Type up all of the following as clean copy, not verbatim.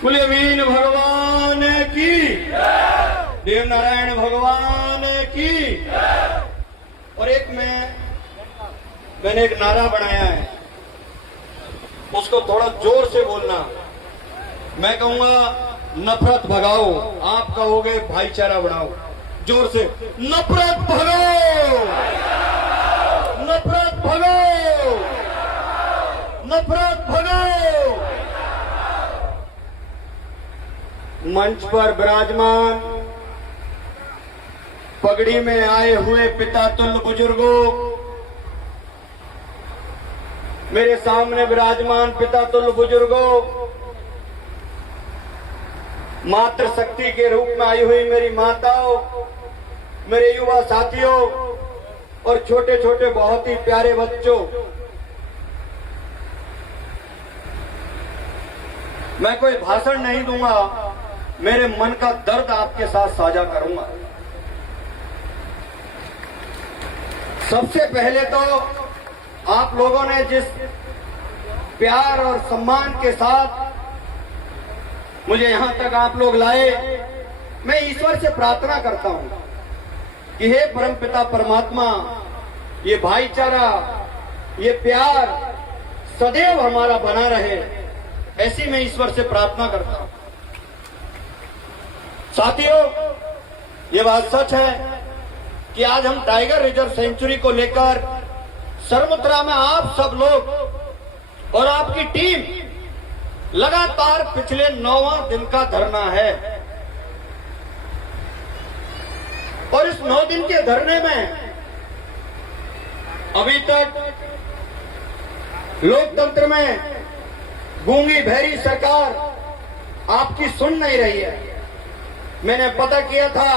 कुलवीन भगवान की, देव नारायण भगवान की। और एक मैंने एक नारा बनाया है, उसको थोड़ा जोर से बोलना। मैं कहूंगा नफरत भगाओ, आप कहोगे भाईचारा बढ़ाओ। जोर से, नफरत भगाओ, नफरत भगाओ, नफरत भगाओ। मंच पर विराजमान पगड़ी में आए हुए पिता तुल्य बुजुर्गों, मेरे सामने विराजमान पिता तुल्य बुजुर्गों, मातृ शक्ति के रूप में आई हुई मेरी माताओं, मेरे युवा साथियों और छोटे छोटे बहुत ही प्यारे बच्चों, मैं कोई भाषण नहीं दूंगा, मेरे मन का दर्द आपके साथ साझा करूंगा। सबसे पहले तो आप लोगों ने जिस प्यार और सम्मान के साथ मुझे यहां तक आप लोग लाए, मैं ईश्वर से प्रार्थना करता हूं कि हे परमपिता परमात्मा, ये भाईचारा, ये प्यार सदैव हमारा बना रहे, ऐसी मैं ईश्वर से प्रार्थना करता हूं। साथियों, ये बात सच है कि आज हम टाइगर रिजर्व सेंचुरी को लेकर सरमुत्रा में आप सब लोग और आपकी टीम लगातार पिछले 9वां दिन का धरना है। और इस 9 दिन के धरने में अभी तक लोकतंत्र में गूंगी बहरी सरकार आपकी सुन नहीं रही है। मैंने पता किया था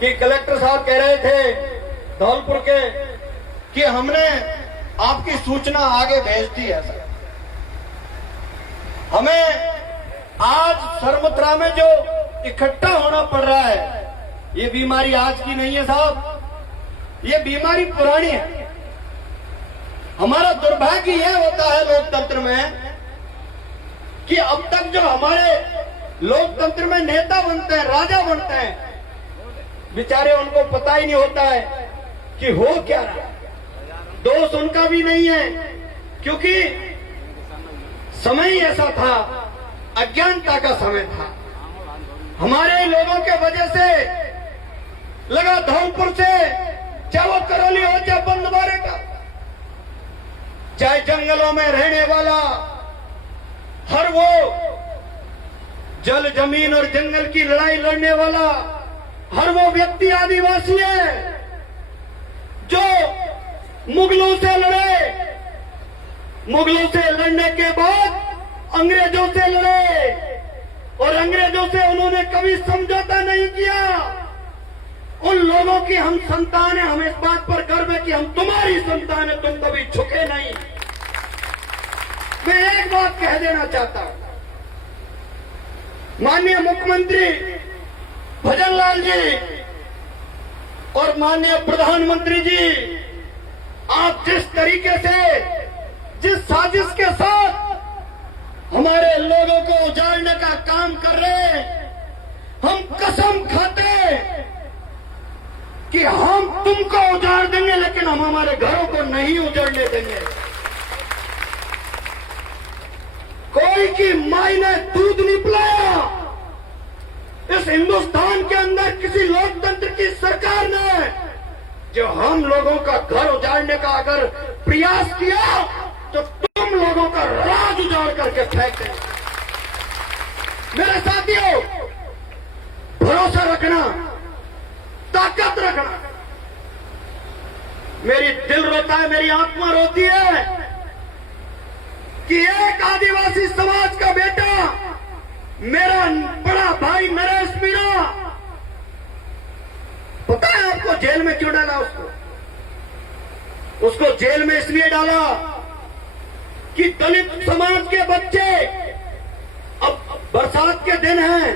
कि कलेक्टर साहब कह रहे थे धौलपुर के कि हमने आपकी सूचना आगे भेज दी है। सर, हमें आज सरमुत्रा में जो इकट्ठा होना पड़ रहा है, ये बीमारी आज की नहीं है साहब, ये बीमारी पुरानी है। हमारा दुर्भाग्य यह होता है लोकतंत्र में कि अब तक जो हमारे लोकतंत्र में नेता बनते हैं, राजा बनते हैं, बेचारे उनको पता ही नहीं होता है कि हो क्या रहा। दोष उनका भी नहीं है, क्योंकि समय ही ऐसा था, अज्ञानता का समय था। हमारे लोगों के वजह से लगा धौलपुर से, चाहे वो करौली हो, चाहे बंदबारे का, चाहे जंगलों में रहने वाला हर वो जल जमीन और जंगल की लड़ाई लड़ने वाला हर वो व्यक्ति आदिवासी है जो मुगलों से लड़े, मुगलों से लड़ने के बाद अंग्रेजों से लड़े, और अंग्रेजों से उन्होंने कभी समझौता नहीं किया। उन लोगों की हम संतान है, हमें इस बात पर गर्व है कि हम तुम्हारी संतान है, तुम कभी झुके नहीं। मैं एक बात कह देना चाहता हूं, माननीय मुख्यमंत्री भजनलाल जी और माननीय प्रधानमंत्री जी, आप जिस तरीके से, जिस साजिश के साथ हमारे लोगों को उजाड़ने का काम कर रहे हैं, हम कसम खाते कि हम तुमको उजाड़ देंगे, लेकिन हम हमारे घरों को नहीं उजाड़ने देंगे। कोई की माई ने दूध नहीं पिलाया। इस हिंदुस्तान के अंदर किसी लोकतंत्र की सरकार ने जो हम लोगों का घर उजाड़ने का अगर प्रयास किया, तो तुम लोगों का राज उजाड़ करके फेंक दें। मेरे साथियों, भरोसा रखना, ताकत रखना। मेरी दिल रोता है, मेरी आत्मा रोती है कि एक आदिवासी समाज का बेटा, मेरा बड़ा भाई नरेश मीणा, पता है आपको जेल में क्यों डाला? उसको जेल में इसलिए डाला कि दलित समाज के बच्चे, अब बरसात के दिन हैं,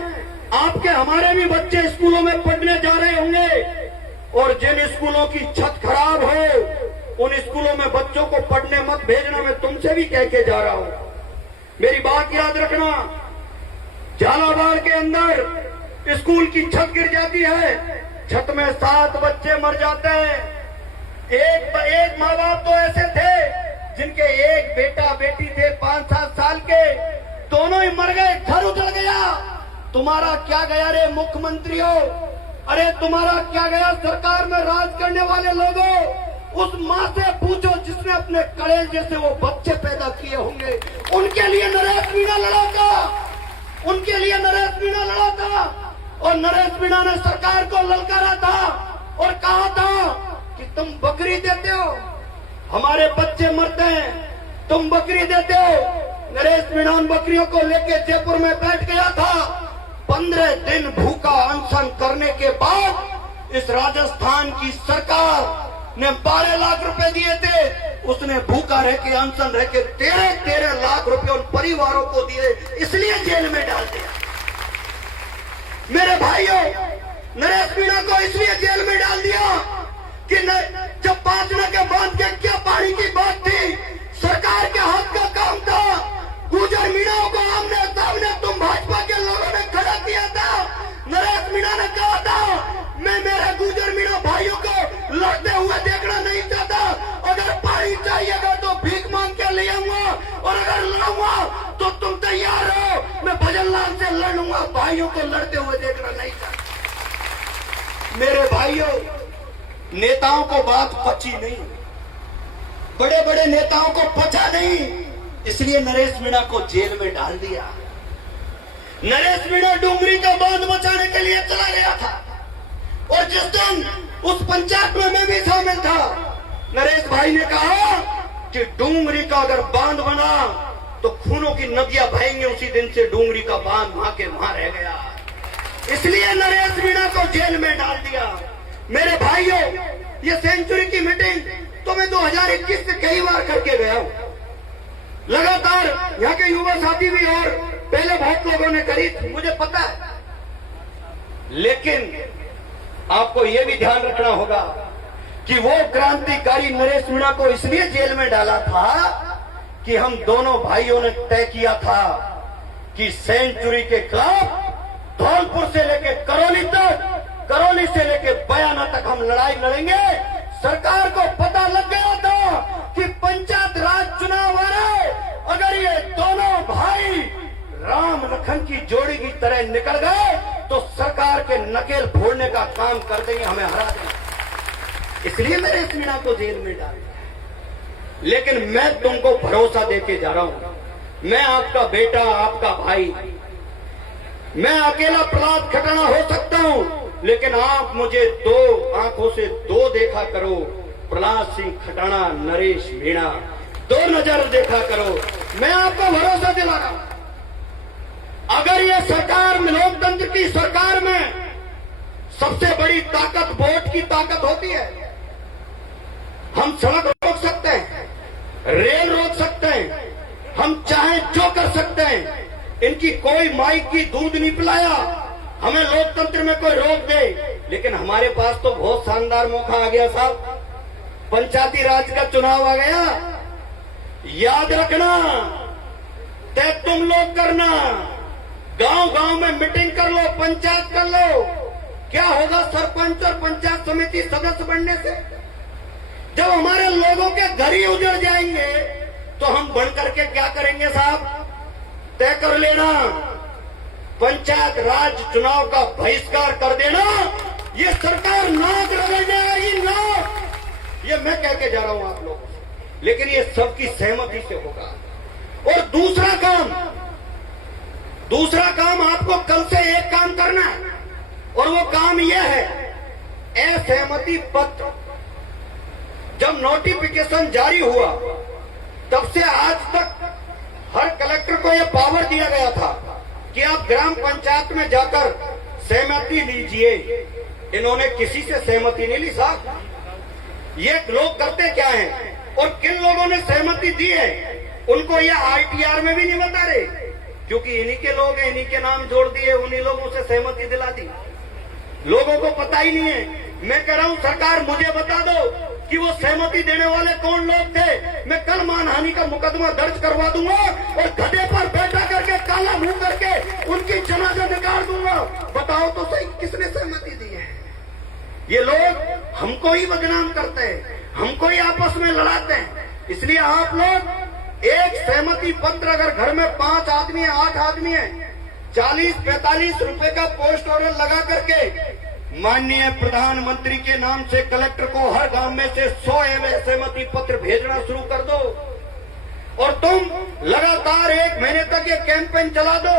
आपके हमारे भी बच्चे स्कूलों में पढ़ने जा रहे होंगे, और जिन स्कूलों की छत खराब हो उन स्कूलों में बच्चों को पढ़ने मत भेजना, मैं तुमसे भी कह के जा रहा हूं। मेरी बात याद रखना, झालावाड़ के अंदर स्कूल की छत गिर जाती है, छत में 7 बच्चे मर जाते हैं। एक माँ बाप तो ऐसे थे जिनके एक बेटा बेटी थे 5-7 साल के, दोनों ही मर गए, घर उजड़ गया। तुम्हारा क्या गया रे मुख्यमंत्रियों, अरे तुम्हारा क्या गया सरकार में राज करने वाले लोगों। उस माँ से पूछो जिसने अपने कलेजे से वो बच्चे पैदा किए होंगे, उनके लिए नरेश मीणा लड़ा था, उनके लिए नरेश मीणा लड़ा था। और नरेश मीणा ने सरकार को ललकारा था और कहा था कि तुम बकरी देते हो, हमारे बच्चे मरते हैं, तुम बकरी देते हो। नरेश मीणा उन बकरियों को लेके जयपुर में बैठ गया था। 15 दिन भूखा अनशन करने के बाद इस राजस्थान की सरकार ने 12 लाख रुपए दिए थे, उसने भूखा रह के अनशन रह के 13 लाख रुपए उन परिवारों को दिए, इसलिए जेल में डाल दिया। मेरे भाइयों, नरेश मीणा को इसलिए जेल में डाल दिया कि जब 5 के बांध के क्या पानी की बात थी, सरकार के हाथ का काम था। गुजर मीणाओं को आमने सामने तुम भाजपा के लोगों ने खड़ा किया था। नरेश मीणा ने कहा था मैं मेरे गुजर मीणा भाइयों को लड़ते हुए देखना नहीं चाहता, अगर पानी चाहिएगा तो भीख मांग के ले आऊंगा, और अगर लड़ूंगा तो तुम तैयार हो, मैं भजन लाल से लड़ूंगा, भाइयों को लड़ते हुए देखना नहीं चाहता। मेरे भाइयों, नेताओं को बात पची नहीं, बड़े बड़े नेताओं को पचा नहीं, इसलिए नरेश मीणा को जेल में डाल दिया। नरेश मीणा डूंगरी का बांध बचाने के लिए चला गया था, और जिस दिन उस पंचायत में मैं भी शामिल था, नरेश भाई ने कहा कि डूंगरी का अगर बांध बना तो खूनों की नदियां बहेंगी। उसी दिन से डूंगरी का बांध वहां के वहां रह गया, इसलिए नरेश मीणा को जेल में डाल दिया। मेरे भाइयों, ये सेंचुरी की मीटिंग तो मैं 2021 से कई बार करके गया हूं, लगातार यहाँ के युवा साथी भी और पहले बहुत लोगों ने करी थी, मुझे पता है। लेकिन आपको यह भी ध्यान रखना होगा कि वो क्रांतिकारी नरेश मीणा को इसलिए जेल में डाला था कि हम दोनों भाइयों ने तय किया था कि सेंचुरी के खिलाफ धौलपुर से लेके करौली तक, करौली से लेके बयाना तक हम लड़ाई लड़ेंगे। सरकार को पता लग गया था कि पंचायत राज चुनाव आ रहे, अगर ये दोनों भाई राम लखन की जोड़ी की तरह निकल गए तो सरकार के नकेल फोड़ने का काम कर देंगे, हमें हरा देंगे। इसलिए नरेश मीणा को जेल में डाल दिया। लेकिन मैं तुमको भरोसा देके जा रहा हूं, मैं आपका बेटा, आपका भाई, मैं अकेला प्रहलाद खटाना हो सकता हूं, लेकिन आप मुझे 2 आंखों से 2 देखा करो। प्रहलाद सिंह खटाना, नरेश मीणा, 2 नजर देखा करो। मैं आपको भरोसा दिला रहा हूं, अगर ये सरकार में, लोकतंत्र की सरकार में सबसे बड़ी ताकत वोट की ताकत होती है। हम सड़क रोक सकते हैं, रेल रोक सकते हैं, हम चाहे जो कर सकते हैं। इनकी कोई माइक की दूध नहीं पिलाया, हमें लोकतंत्र में कोई रोक दे। लेकिन हमारे पास तो बहुत शानदार मौका आ गया साहब, पंचायती राज का चुनाव आ गया। याद रखना, तय तुम लोग करना, गांव गांव में मीटिंग कर लो, पंचायत कर लो। क्या होगा सरपंच और पंचायत समिति सदस्य बनने से? जब हमारे लोगों के घर ही उजड़ जाएंगे तो हम बन करके क्या करेंगे साहब? तय कर लेना, पंचायत राज चुनाव का बहिष्कार कर देना। ये सरकार नाक रगड़ने आएगी, नाक, ये मैं कह के जा रहा हूं आप लोगों से, लेकिन ये सबकी सहमति से होगा। और दूसरा काम आपको कल से एक काम करना है, और वो काम यह है, असहमति पत्र। जब नोटिफिकेशन जारी हुआ तब से आज तक हर कलेक्टर को यह पावर दिया गया था कि आप ग्राम पंचायत में जाकर सहमति लीजिए। इन्होंने किसी से सहमति नहीं ली साहब। ये लोग करते क्या हैं और किन लोगों ने सहमति दी है, उनको ये आईटीआर में भी नहीं बता रहे, क्योंकि इन्हीं के लोग हैं, इन्हीं के नाम जोड़ दिए, उन्हीं लोगों से सहमति दिला दी। लोगों को पता ही नहीं है। मैं कह रहा हूं सरकार मुझे बता दो कि वो सहमति देने वाले कौन लोग थे। मैं कल मानहानि का मुकदमा दर्ज करवा दूंगा और गधे पर बैठा करके, काला मुंह करके उनकी बताओ तो सही, किसने सहमति दी है? ये लोग हमको ही बदनाम करते हैं, हमको ही आपस में लड़ाते हैं। इसलिए आप लोग एक सहमति पत्र, अगर घर में 5 आदमी है, 8 आदमी है, 40-45 रुपए का पोस्ट ऑर्डर लगा करके माननीय प्रधानमंत्री के नाम से कलेक्टर को हर गांव में से 100 सहमति पत्र भेजना शुरू कर दो और तुम लगातार 1 महीने तक ये कैंपेन चला दो।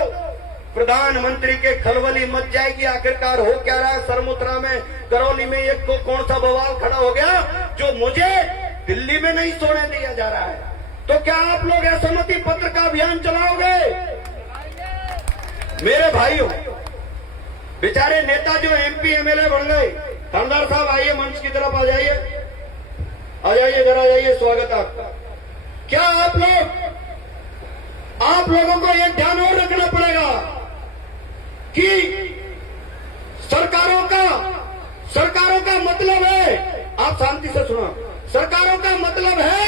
प्रधानमंत्री के खलबली मच जाएगी। आखिरकार हो क्या रहा है सरमुत्रा में, करौली में एक को कौन सा बवाल खड़ा हो गया जो मुझे दिल्ली में नहीं सोने दिया जा रहा है? तो क्या आप लोग असहमति पत्र का अभियान चलाओगे? मेरे भाइयों, बेचारे नेता जो एमपी एमएलए बन गए, थानेदार साहब आइए, मंच की तरफ आ जाइए, आ जाइए, जरा जाइए, स्वागत आपका। क्या आप लोगों को एक ध्यान और रखना पड़ेगा कि सरकारों का मतलब है, आप शांति से सुनो, सरकारों का मतलब है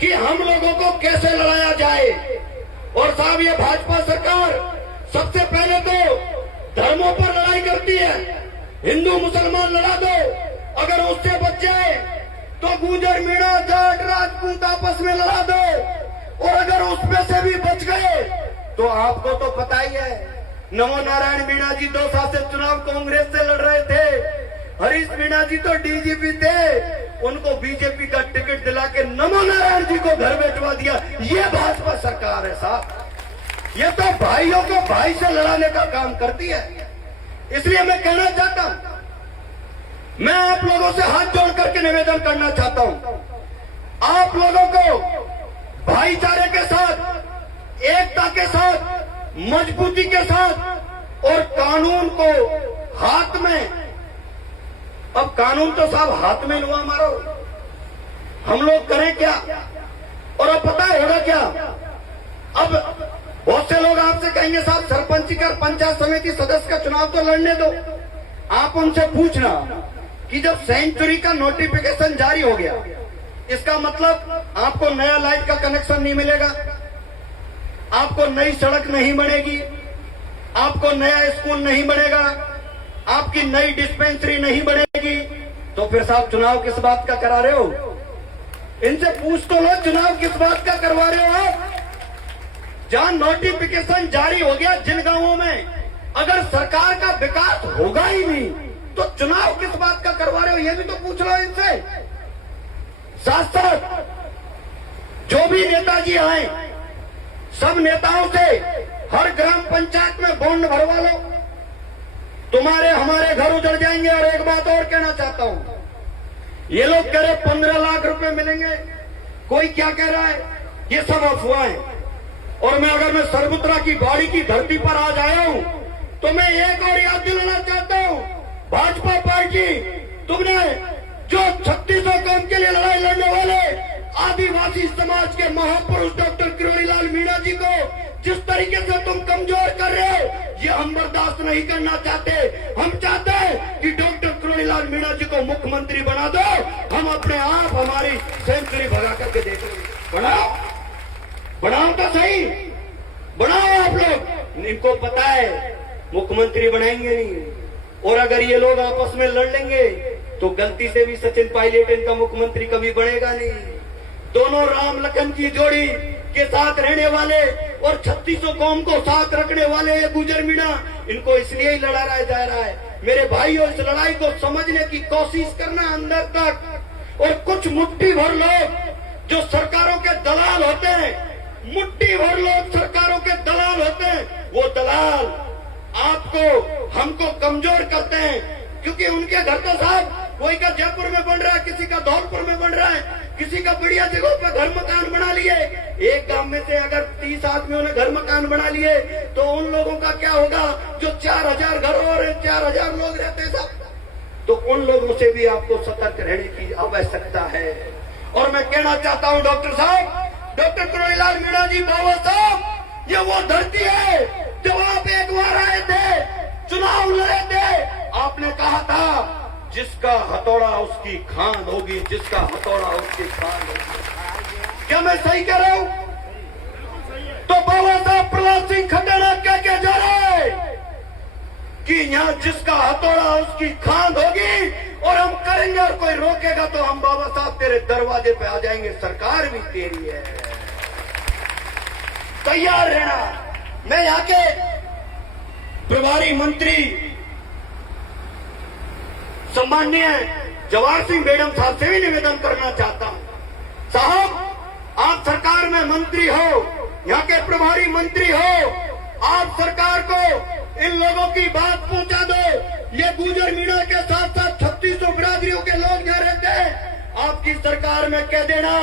कि हम लोगों को कैसे लड़ाया जाए। और साहब, ये भाजपा सरकार सबसे पहले तो धर्मों पर लड़ाई करती है। हिंदू मुसलमान लड़ा दो, अगर उससे बच जाए तो गुजर मीणा जाट राजपूत आपस में लड़ा दो, और अगर उसमें से भी बच गए तो आपको तो पता ही है, नमो नारायण मीणा जी 2 साल से चुनाव कांग्रेस से लड़ रहे थे। हरीश मीणा जी तो डीजीपी थे, उनको बीजेपी का टिकट दिला के नमो नारायण जी को घर बैठवा दिया। ये भाजपा सरकार है साहब, ये तो भाइयों को भाई से लड़ाने का काम करती है। इसलिए मैं कहना चाहता हूं, मैं आप लोगों से हाथ जोड़ करके निवेदन करना चाहता हूं, आप लोगों को भाईचारे के साथ, एकता के साथ, मजबूती के साथ और कानून को हाथ में, अब कानून तो साहब हाथ में हुआ मारो, हम लोग करें क्या? और अब पता होगा क्या? अब बहुत से लोग आपसे कहेंगे साहब सरपंच का, पंचायत समिति सदस्य का चुनाव तो लड़ने दो। आप उनसे पूछना कि जब सेंचुरी का नोटिफिकेशन जारी हो गया, इसका मतलब आपको नया लाइट का कनेक्शन नहीं मिलेगा, आपको नई सड़क नहीं बनेगी, आपको नया स्कूल नहीं बनेगा, आपकी नई डिस्पेंसरी नहीं बनेगी, तो फिर साहब चुनाव किस बात का करा रहे हो? इनसे पूछ तो लो, चुनाव किस बात का करवा रहे हो आप? जहां नोटिफिकेशन जारी हो गया, जिन गांवों में अगर सरकार का विकास होगा ही नहीं, तो चुनाव किस बात का करवा रहे हो? ये भी तो पूछ लो इनसे। साथ साथ जो भी नेताजी आए, सब नेताओं से हर ग्राम पंचायत में बॉन्ड भरवा लो, तुम्हारे हमारे घर उजड़ जाएंगे। और एक बात और कहना चाहता हूं, ये लोग कह रहे 15 लाख रुपए मिलेंगे, कोई क्या कह रहा है, ये सब अफवाहें। और अगर मैं सरमुत्रा की बाड़ी की धरती पर आज आया हूं, तो मैं एक और याद दिलाना चाहता हूं, भाजपा पार्टी, तुमने जो 3600 काम के लिए लड़ाई लड़ने वाले आदिवासी समाज के महापुरुष डॉक्टर किरोड़ीलाल मीणा जी को जिस तरीके से तुम कमजोर कर रहे हो, ये हम बर्दाश्त नहीं करना चाहते। हम चाहते हैं कि डॉक्टर किरोड़ीलाल मीणा जी को मुख्यमंत्री बना दो, हम अपने आप हमारी सेंचुरी भगा करके देखेंगे। बनाओ तो सही, बनाओ आप लोग। इनको पता है मुख्यमंत्री बनाएंगे नहीं, और अगर ये लोग आपस में लड़ लेंगे तो गलती से भी सचिन पायलट इनका मुख्यमंत्री कभी बनेगा नहीं। दोनों राम लखन की जोड़ी के साथ रहने वाले और 3600 कौम को साथ रखने वाले ये गुजर मीणा, इनको इसलिए ही लड़ा जा रहा है। मेरे भाइयों, इस लड़ाई को समझने की कोशिश करना अंदर तक। और कुछ मुट्ठी भर लोग जो सरकारों के दलाल होते हैं, मुट्ठी भर लोग सरकारों के दलाल होते हैं, वो दलाल आपको हमको कमजोर करते हैं। क्योंकि उनके घर तो साहब कोई का जयपुर में बन रहा है, किसी का धौलपुर में बन रहा है, किसी का बढ़िया जगहों पर घर मकान बना लिए। एक गांव में से अगर 30 आदमियों ने घर मकान बना लिए, तो उन लोगों का क्या होगा जो 4000 घर और 4000 लोग रहते हैं साहब। तो उन लोगों से भी आपको सतर्क रहने की आवश्यकता है। और मैं कहना चाहता हूं डॉक्टर साहब, डॉक्टर किरोड़ीलाल मीणा जी, बाबा साहब, ये वो धरती है जब आप एक बार आए थे, चुनाव लड़े थे, आपने कहा था जिसका हथौड़ा उसकी खान होगी, जिसका हथौड़ा उसकी खान होगी। क्या मैं सही कह रहा हूं? तो बाबा साहब प्रहलाद सिंह खट्टर क्या कह जा रहे हैं? जिसका हथौड़ा उसकी खांड होगी और हम करेंगे और कोई रोकेगा तो हम बाबा साहब तेरे दरवाजे पे आ जाएंगे। सरकार भी तेरी है, तैयार रहना। मैं यहाँ के प्रभारी मंत्री सम्माननीय जवाहर सिंह मैडम साहब से भी निवेदन करना चाहता हूं, साहब आप सरकार में मंत्री हो, यहाँ के प्रभारी मंत्री हो, आप सरकार को इन लोगों की बात पहुंचा दो। ये गुजर मीणा के साथ साथ 3600 बिरादरियों के लोग यहाँ रहते हैं, आपकी सरकार में कह देना,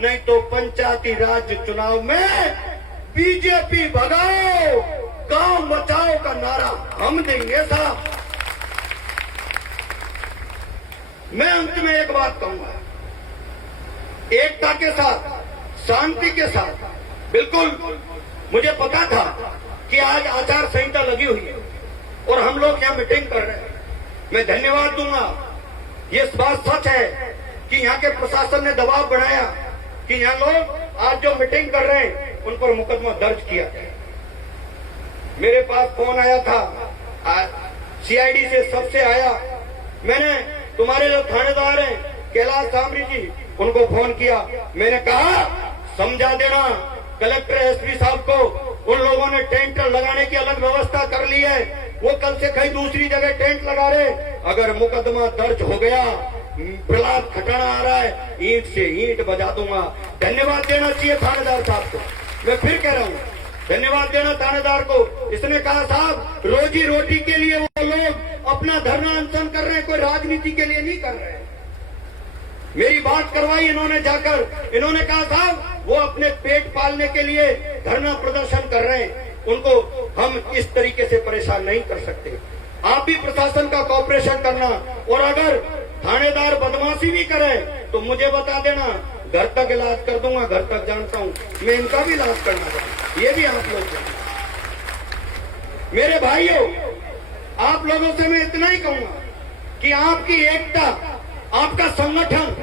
नहीं तो पंचायती राज चुनाव में बीजेपी भगाओ गांव बचाओ का नारा हम देंगे साहब। मैं अंत में एक बात कहूंगा, एकता के साथ शांति के साथ, बिल्कुल मुझे पता था कि आज आचार संहिता लगी हुई है और हम लोग यहाँ मीटिंग कर रहे हैं। मैं धन्यवाद दूंगा, ये बात सच है कि यहाँ के प्रशासन ने दबाव बनाया कि यहाँ लोग आज जो मीटिंग कर रहे हैं उन पर मुकदमा दर्ज किया जाए। मेरे पास फोन आया था, सीआईडी से सबसे आया, मैंने तुम्हारे जो थानेदार हैं कैलाश सामरी जी उनको फोन किया, मैंने कहा समझा देना कलेक्टर एसपी साहब को, उन लोगों ने टेंट लगाने की अलग व्यवस्था कर ली है, वो कल से कहीं दूसरी जगह टेंट लगा रहे, अगर मुकदमा दर्ज हो गया प्रहलाद खटाना आ रहा है, ईंट से ईंट बजा दूंगा। धन्यवाद देना चाहिए थानेदार साहब को, मैं फिर कह रहा हूँ धन्यवाद देना थानेदार को। इसने कहा साहब रोजी रोटी के लिए वो लोग अपना धरना अनशन कर रहे हैं, कोई राजनीति के लिए नहीं कर रहे हैं। मेरी बात करवाई इन्होंने जाकर, इन्होंने कहा साहब वो अपने पेट पालने के लिए धरना प्रदर्शन कर रहे हैं, उनको हम इस तरीके से परेशान नहीं कर सकते। आप भी प्रशासन का कॉपरेशन करना, और अगर थानेदार बदमाशी भी करे तो मुझे बता देना, घर तक इलाज कर दूंगा, घर तक जानता हूं, मैं इनका भी इलाज करना चाहूंगा, ये भी आप लोग जानें। मेरे भाइयों, आप लोगों से मैं इतना ही कहूंगा कि आपकी एकता, आपका संगठन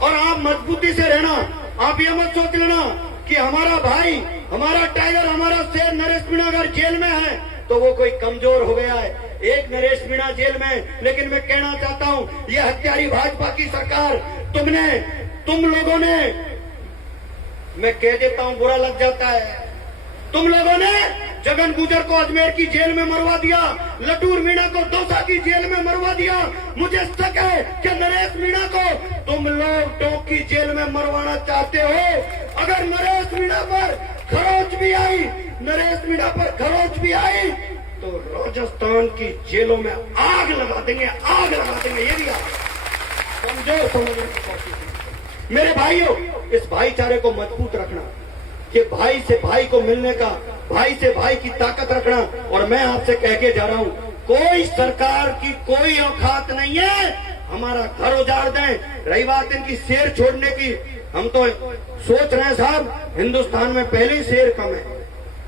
और आप मजबूती से रहना। आप ये मत सोच लेना कि हमारा भाई, हमारा टाइगर, हमारा शेर नरेश मीणा अगर जेल में है तो वो कोई कमजोर हो गया है। एक नरेश मीणा जेल में, लेकिन मैं कहना चाहता हूं ये हत्यारी भाजपा की सरकार, तुम लोगों ने, मैं कह देता हूं बुरा लग जाता है, तुम लोगों ने जगन गुजर को अजमेर की जेल में मरवा दिया, लटूर मीणा को दौसा की जेल में मरवा दिया। मुझे शक है कि नरेश मीणा को तुम लोग टोंक की जेल में मरवाना चाहते हो। अगर नरेश मीणा पर खरोच भी आई, नरेश मीणा पर खरोच भी आई तो राजस्थान की जेलों में आग लगा देंगे, आग लगा देंगे। ये भी कमजोर समझने की कोशिश। मेरे भाइयों, इस भाईचारे को मजबूत रखना, कि भाई से भाई को मिलने का, भाई से भाई की ताकत रखना। और मैं आपसे कह के जा रहा हूं, कोई सरकार की कोई औकात नहीं है हमारा घर उजाड़ दें। रही बात इनकी शेर छोड़ने की, हम तो सोच रहे हैं साहब हिंदुस्तान में पहले ही शेर कम है,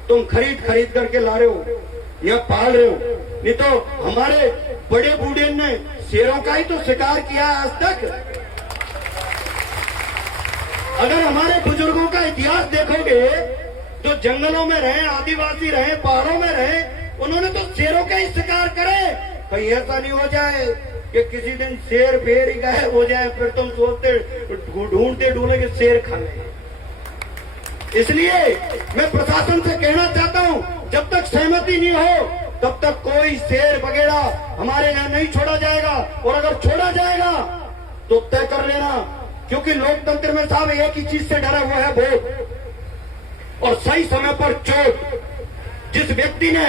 तुम खरीद करके ला रहे हो या पाल रहे हो, नहीं तो हमारे बड़े बूढ़े ने शेरों का ही तो शिकार किया आज तक। अगर हमारे बुजुर्गों का इतिहास देखोगे, जो जंगलों में रहे, आदिवासी रहे, पहाड़ों में रहे, उन्होंने तो शेरों का ही शिकार करे। कहीं ऐसा नहीं हो जाए कि किसी दिन शेर फिर ही गायब हो जाए, फिर तुम सोचते ढूंढते ढूंढेंगे शेर खा लें। इसलिए मैं प्रशासन से कहना चाहता हूं, जब तक सहमति नहीं हो तब तक कोई शेर वगैरह हमारे यहाँ नहीं छोड़ा जाएगा, और अगर छोड़ा जाएगा तो तय कर लेना, क्योंकि लोकतंत्र में साहब एक ही चीज से डरा हुआ है, वोट और सही समय पर चोट। जिस व्यक्ति ने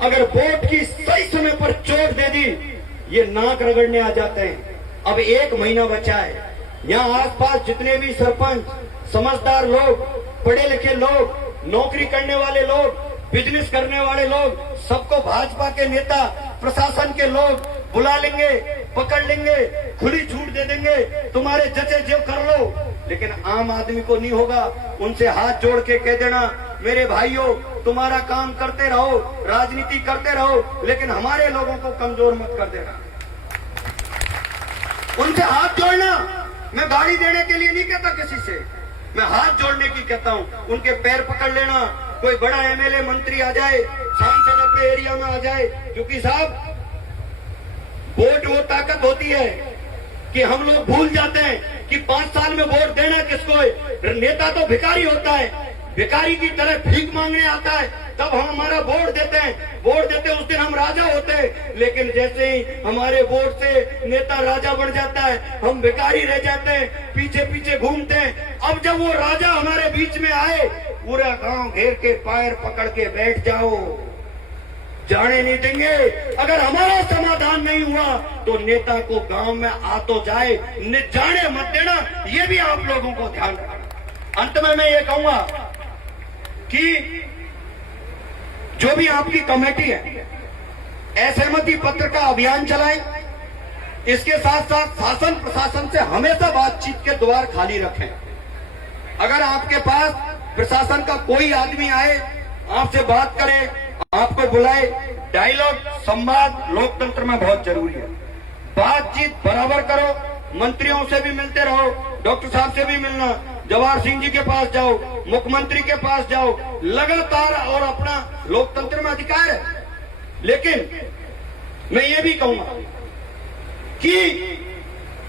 अगर वोट की सही समय पर चोट दे दी, ये नाक रगड़ने आ जाते हैं। अब 1 महीना बचा है, यहाँ आसपास जितने भी सरपंच, समझदार लोग, पढ़े लिखे लोग, नौकरी करने वाले लोग, बिजनेस करने वाले लोग, सबको भाजपा के नेता, प्रशासन के लोग बुला लेंगे, पकड़ लेंगे, खुली छूट दे देंगे, तुम्हारे जचे जो कर लो। लेकिन आम आदमी को नहीं होगा। उनसे हाथ जोड़ के कह देना, मेरे भाइयों तुम्हारा काम करते रहो, राजनीति करते रहो, लेकिन हमारे लोगों को कमजोर मत कर देना। उनसे हाथ जोड़ना, मैं गाड़ी देने के लिए नहीं कहता किसी से, मैं हाथ जोड़ने की कहता हूं। उनके पैर पकड़ लेना, कोई बड़ा एमएलए मंत्री आ जाए, सांसद अपने एरिया में आ जाए, क्योंकि साहब वोट वो ताकत होती है कि हम लोग भूल जाते हैं कि 5 साल में वोट देना किसको है। नेता तो भिखारी होता है, भिखारी की तरह भीख मांगने आता है, तब हम हमारा वोट देते हैं। वोट देते उस दिन हम राजा होते हैं, लेकिन जैसे ही हमारे वोट से नेता राजा बन जाता है, हम भिखारी रह जाते हैं, पीछे पीछे घूमते हैं। अब जब वो राजा हमारे बीच में आए, पूरा गांव घेर के पैर पकड़ के बैठ जाओ, जाने नहीं देंगे। अगर हमारा समाधान नहीं हुआ तो नेता को गांव में आ तो जाए, जाने मत देना, ये भी आप लोगों को ध्यान रखना। अंत में मैं ये कहूंगा कि जो भी आपकी कमेटी है, असहमति पत्र का अभियान चलाएं। इसके साथ साथ शासन प्रशासन से हमेशा बातचीत के द्वार खाली रखें। अगर आपके पास प्रशासन का कोई आदमी आए, आपसे बात करे, आपको बुलाए, डायलॉग संवाद लोकतंत्र में बहुत जरूरी है। बातचीत बराबर करो, मंत्रियों से भी मिलते रहो, डॉक्टर साहब से भी मिलना, जवाहर सिंह जी के पास जाओ, मुख्यमंत्री के पास जाओ, लगातार, और अपना लोकतंत्र में अधिकार है। लेकिन मैं ये भी कहूंगा कि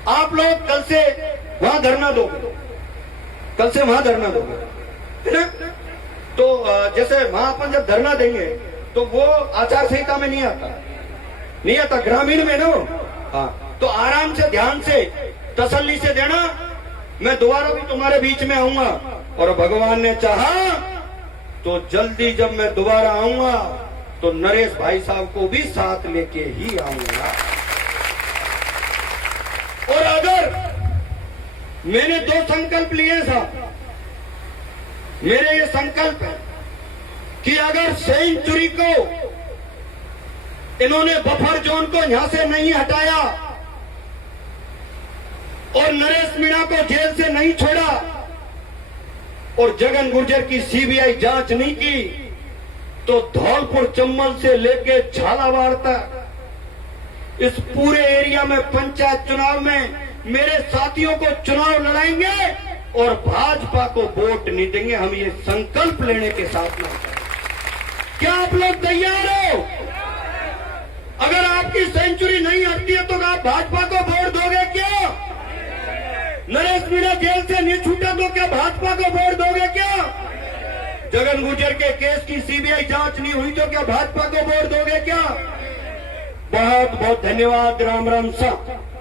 आप लोग कल से वहां धरना दोगे, कल से वहां धरना दोगे, है ना? तो जैसे वहां अपन जब धरना देंगे तो वो आचार संहिता में नहीं आता ग्रामीण में ना। हाँ, तो आराम से, ध्यान से, तसल्ली से देना। मैं दोबारा भी तुम्हारे बीच में आऊंगा, और भगवान ने चाहा तो जल्दी जब मैं दोबारा आऊंगा तो नरेश भाई साहब को भी साथ लेके ही आऊंगा। और अगर मैंने 2 संकल्प लिए साहब, मेरे ये संकल्प है कि अगर सेंचुरी को इन्होंने बफर जोन को यहां से नहीं हटाया और नरेश मीणा को जेल से नहीं छोड़ा और जगन गुर्जर की सीबीआई जांच नहीं की, तो धौलपुर चंबल से लेके झालावाड़ तक इस पूरे एरिया में पंचायत चुनाव में मेरे साथियों को चुनाव लड़ाएंगे और भाजपा को वोट नहीं देंगे। हम ये संकल्प लेने के साथ में, क्या आप लोग तैयार हो? अगर आपकी सेंचुरी नहीं हटती है तो आप भाजपा को वोट दोगे क्या? नरेश मीणा जेल से नहीं छूटा तो क्या भाजपा को वोट दोगे क्या? जगन गुर्जर के केस की सीबीआई जांच नहीं हुई तो क्या भाजपा को वोट दोगे क्या? बहुत बहुत धन्यवाद। राम राम साहब।